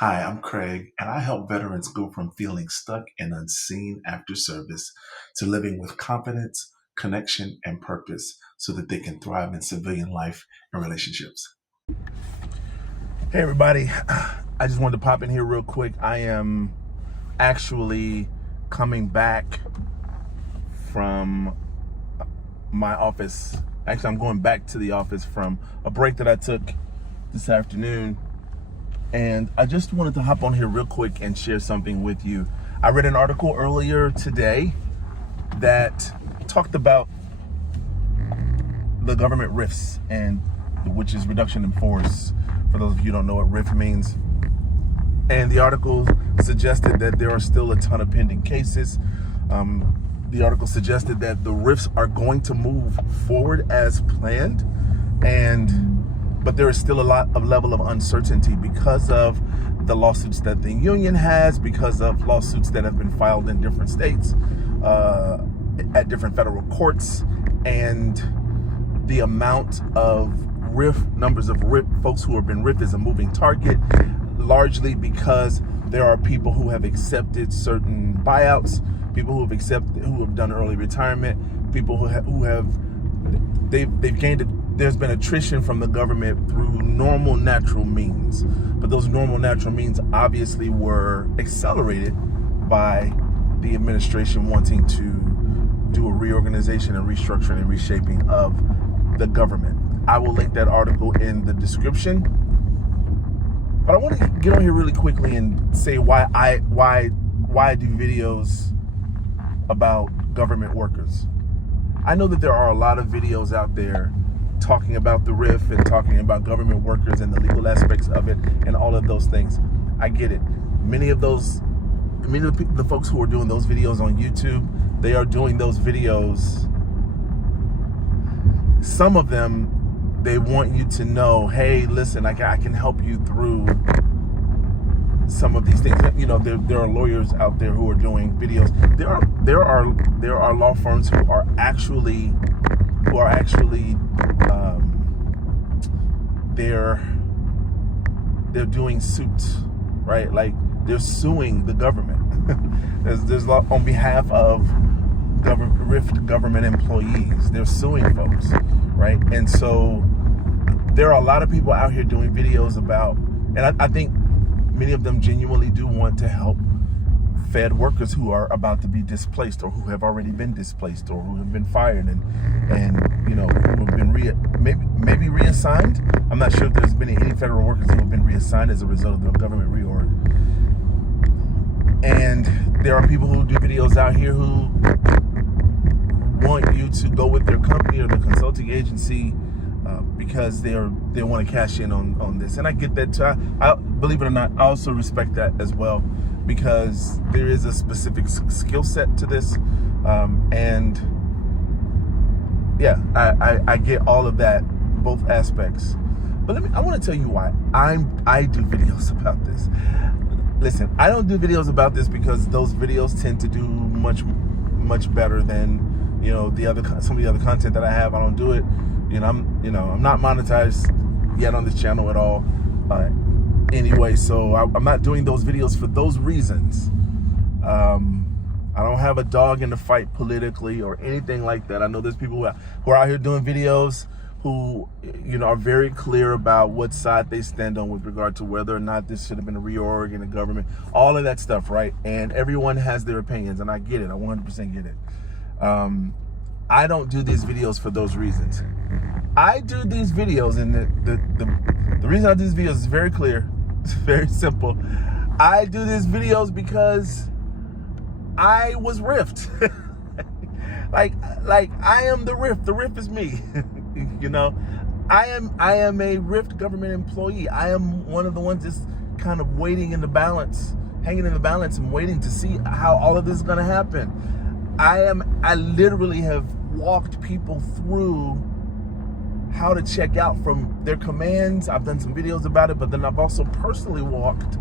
Hi, I'm Craig, and I help veterans go from feeling stuck and unseen after service to living with confidence, connection, and purpose so that they can thrive in civilian life and relationships. Hey everybody, I just wanted to pop in here real quick. I am actually coming back from my office. Actually, I'm going back to the office from a break that I took this afternoon. And I just wanted to hop on here real quick and share something with you. I read an article earlier today that talked about the government RIFs, and which is reduction in force. For those of you who don't know what RIF means. And the article suggested that there are still a ton of pending cases. The article suggested that the RIFs are going to move forward as planned, but there is still a lot of level of uncertainty because of the lawsuits that the union has, because of lawsuits that have been filed in different states, at different federal courts, and the amount of numbers of RIF folks who have been RIF is a moving target, largely because there are people who have accepted certain buyouts, people who have done early retirement, people there's been attrition from the government through normal natural means. But those normal natural means obviously were accelerated by the administration wanting to do a reorganization and restructuring and reshaping of the government. I will link that article in the description. But I want to get on here really quickly and say why I do videos about government workers. I know that there are a lot of videos out there talking about the RIF and talking about government workers and the legal aspects of it and all of those things. I get it. Many of the folks who are doing those videos on YouTube, they are doing those videos. Some of them, they want you to know, hey, listen, I can help you through some of these things. You know, there are lawyers out there who are doing videos. There are law firms who are actually they're doing suits, right? Like they're suing the government. there's law on behalf of RIF'ed government employees. They're suing folks, right? And so there are a lot of people out here doing videos about, and I think many of them genuinely do want to help Fed workers who are about to be displaced, or who have already been displaced, or who have been fired, and you know, who have been maybe reassigned. I'm not sure if there's been any federal workers who have been reassigned as a result of the government reorg. And there are people who do videos out here who want you to go with their company or the consulting agency because they want to cash in on this. And I get that too. I believe it or not, I also respect that as well, because there is a specific skill set to this. And yeah, I get all of that, both aspects. But I want to tell you why I do videos about this. Listen, I don't do videos about this because those videos tend to do much better than, you know, some of the other content that I have. I don't do it. I'm not monetized yet on this channel at all. Anyway, so I'm not doing those videos for those reasons. I don't have a dog in the fight politically or anything like that. I know there's people who are out here doing videos who, you know, are very clear about what side they stand on with regard to whether or not this should have been a reorg in the government, all of that stuff, right? And everyone has their opinions, and I get it. I 100% get it. I don't do these videos for those reasons. I do these videos, and the reason I do these videos is very clear. It's very simple. I do these videos because I was RIF'ed. like I am the RIF. The RIF is me. You know, I am a RIF'ed government employee. I am one of the ones just kind of waiting in the balance, hanging in the balance, and waiting to see how all of this is going to happen. I literally have walked people through how to check out from their commands. I've done some videos about it, but then I've also personally walked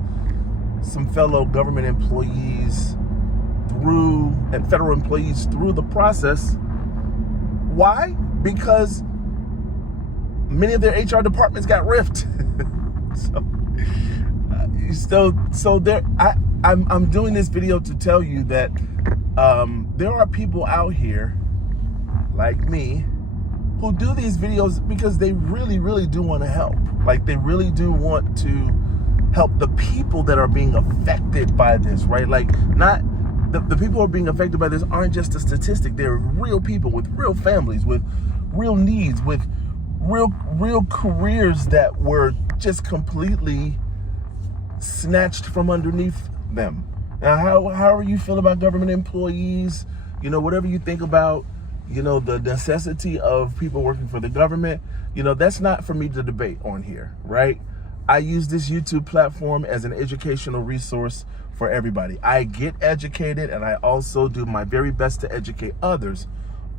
some fellow government employees and federal employees through the process. Why? Because many of their HR departments got RIF'ed. So there, I'm doing this video to tell you that there are people out here like me who do these videos because they really, really do want to help. Like, they really do want to help the people that are being affected by this, right? Like, not the people who are being affected by this aren't just a statistic. They're real people with real families, with real needs, with real careers that were just completely snatched from underneath them. Now, however you feel about government employees, whatever you think about, the necessity of people working for the government, that's not for me to debate on here, right? I use this YouTube platform as an educational resource for everybody. I get educated, and I also do my very best to educate others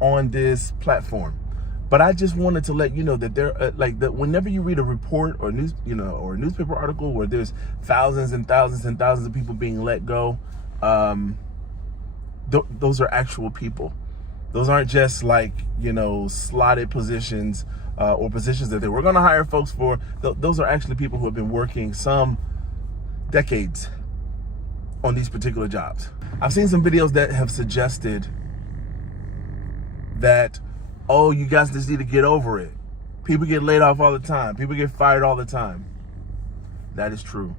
on this platform. But I just wanted to let you know that whenever you read a report or or a newspaper article where there's thousands and thousands and thousands of people being let go, those are actual people. Those aren't just slotted positions or positions that we're going to hire folks for. Those are actually people who have been working some decades on these particular jobs. I've seen some videos that have suggested that, oh, you guys just need to get over it. People get laid off all the time. People get fired all the time. That is true.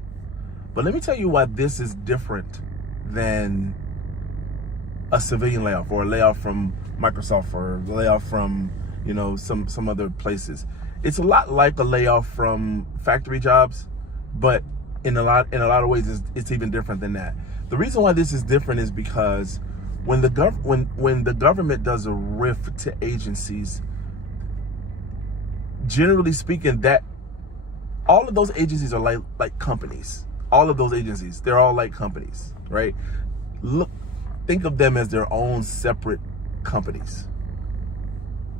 But let me tell you why this is different than a civilian layoff or a layoff from Microsoft or a layoff from, some other places. It's a lot like a layoff from factory jobs, but in a lot of ways it's even different than that. The reason why this is different is because when the government does a RIF to agencies, generally speaking, that all of those agencies are like companies. All of those agencies, they're all like companies, right? Think of them as their own separate companies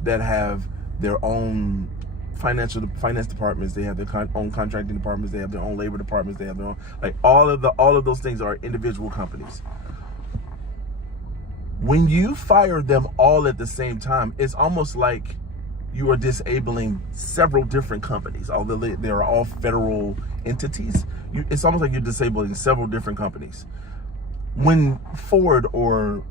that have their own finance departments. They have their own contracting departments. They have their own labor departments. They have their own, all of those things are individual companies. When you fire them all at the same time, it's almost like you are disabling several different companies. Although they are all federal entities, it's almost like you're disabling several different companies. When Ford or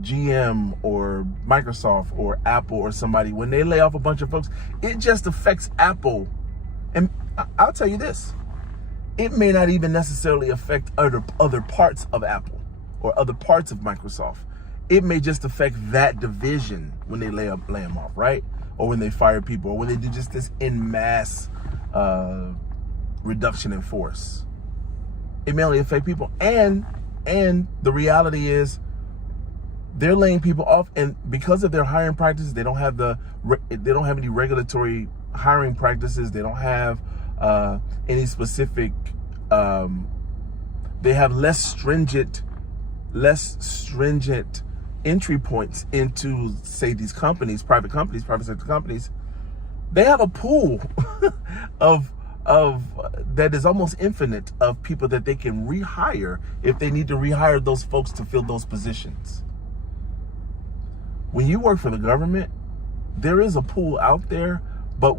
GM or Microsoft or Apple or somebody, when they lay off a bunch of folks, it just affects Apple. And I'll tell you this, it may not even necessarily affect other parts of Apple or other parts of Microsoft. It may just affect that division when they lay them off, right? Or when they fire people, or when they do just this en masse reduction in force. It may only affect people. And the reality is, they're laying people off, and because of their hiring practices, they don't have any regulatory hiring practices. They don't have any specific. They have less stringent entry points into, say, these companies, private sector companies. They have a pool of that is almost infinite of people that they can rehire if they need to rehire those folks to fill those positions. When you work for the government, there is a pool out there, but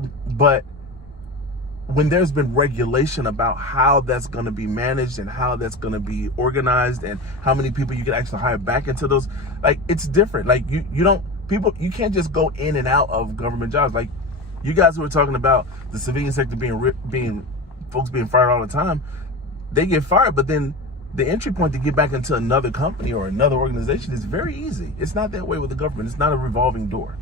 when there's been regulation about how that's going to be managed and how that's going to be organized and how many people you can actually hire back into those, it's different. You can't just go in and out of government jobs. Like, you guys who are talking about the civilian sector being folks being fired all the time, they get fired, but then the entry point to get back into another company or another organization is very easy. It's not that way with the government. It's not a revolving door.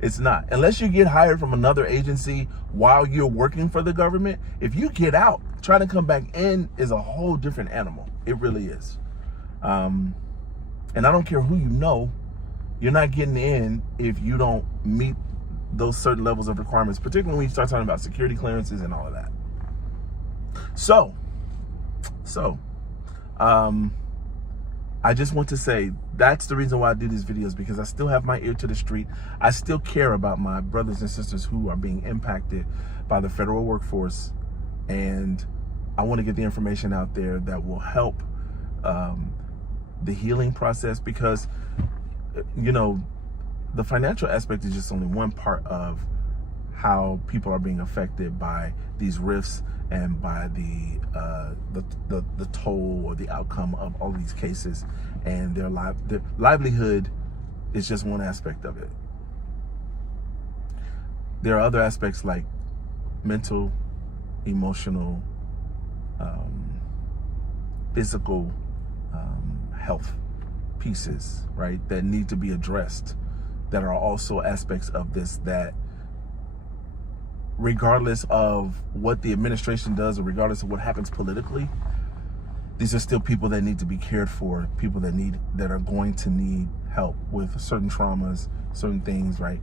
It's not. Unless you get hired from another agency while you're working for the government, if you get out, trying to come back in is a whole different animal. It really is. And I don't care who you know, you're not getting in if you don't meet those certain levels of requirements, particularly when you start talking about security clearances and all of that. So, I just want to say that's the reason why I do these videos, because I still have my ear to the street. I still care about my brothers and sisters who are being impacted by the federal workforce, and I want to get the information out there that will help the healing process, because the financial aspect is just only one part of how people are being affected by these RIFs and by the toll or the outcome of all these cases, and their livelihood is just one aspect of it. There are other aspects like mental, emotional, physical health pieces, right, that need to be addressed, that are also aspects of this, that regardless of what the administration does or regardless of what happens politically, these are still people that need to be cared for, people that are going to need help with certain traumas, certain things, right?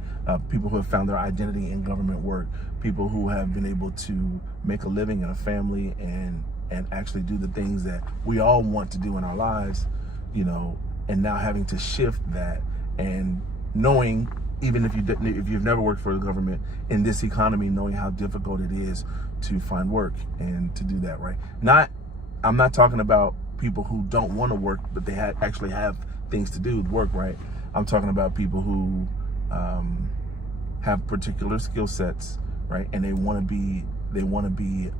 People who have found their identity in government work, people who have been able to make a living in a family and actually do the things that we all want to do in our lives, you know, and now having to shift that, and knowing, even if you've never worked for the government in this economy, knowing how difficult it is to find work and to do that, right? I'm not talking about people who don't want to work, but they actually have things to do with work, right? I'm talking about people who have particular skill sets, right? And they want to be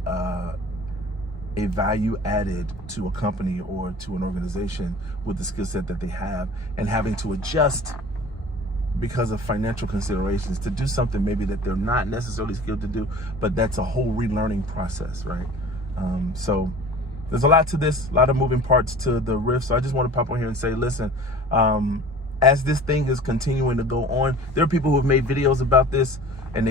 a value added to a company or to an organization with the skill set that they have, and having to adjust because of financial considerations to do something maybe that they're not necessarily skilled to do, but that's a whole relearning process, right? So there's a lot to this, a lot of moving parts to the RIF. So I just want to pop on here and say, listen, as this thing is continuing to go on, there are people who have made videos about this, and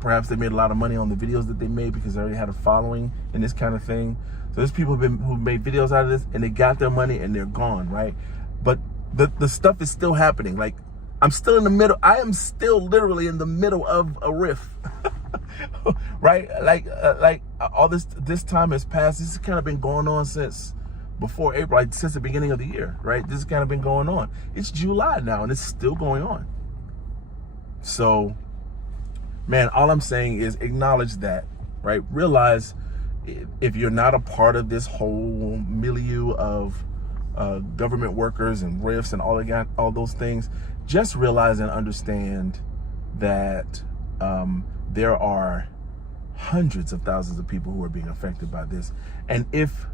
perhaps they made a lot of money on the videos that they made because they already had a following in this kind of thing. So there's people who've made videos out of this, and they got their money and they're gone, right? But the stuff is still happening. Like, I'm still in the middle. I am still literally in the middle of a RIF, right? Like all this time has passed. This has kind of been going on since before April, like since the beginning of the year, right? This has kind of been going on. It's July now, and it's still going on. So, man, all I'm saying is acknowledge that, right? Realize if you're not a part of this whole milieu of government workers and RIFs and all those things, just realize and understand that there are hundreds of thousands of people who are being affected by this. And if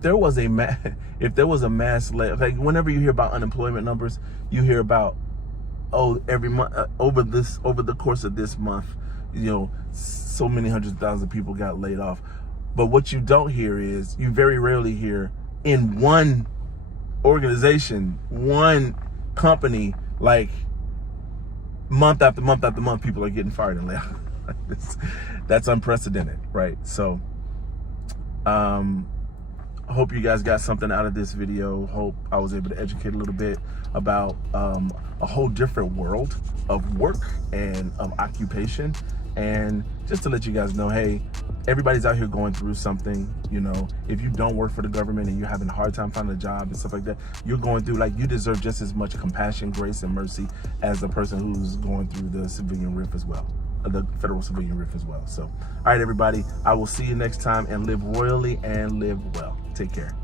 there was a mass layoff, like whenever you hear about unemployment numbers, you hear about, every month over the course of this month, so many hundreds of thousands of people got laid off. But what you don't hear is, you very rarely hear in one organization, one company, like month after month after month, people are getting fired and laid off. That's unprecedented, right? So I hope you guys got something out of this video. Hope I was able to educate a little bit about a whole different world of work and of occupation. And just to let you guys know, hey, everybody's out here going through something. If you don't work for the government and you're having a hard time finding a job and stuff like that, you're going through, like, you deserve just as much compassion, grace, and mercy as the person who's going through the civilian RIF as well, the federal civilian RIF as well. So, all right, everybody, I will see you next time, and live royally and live well. Take care.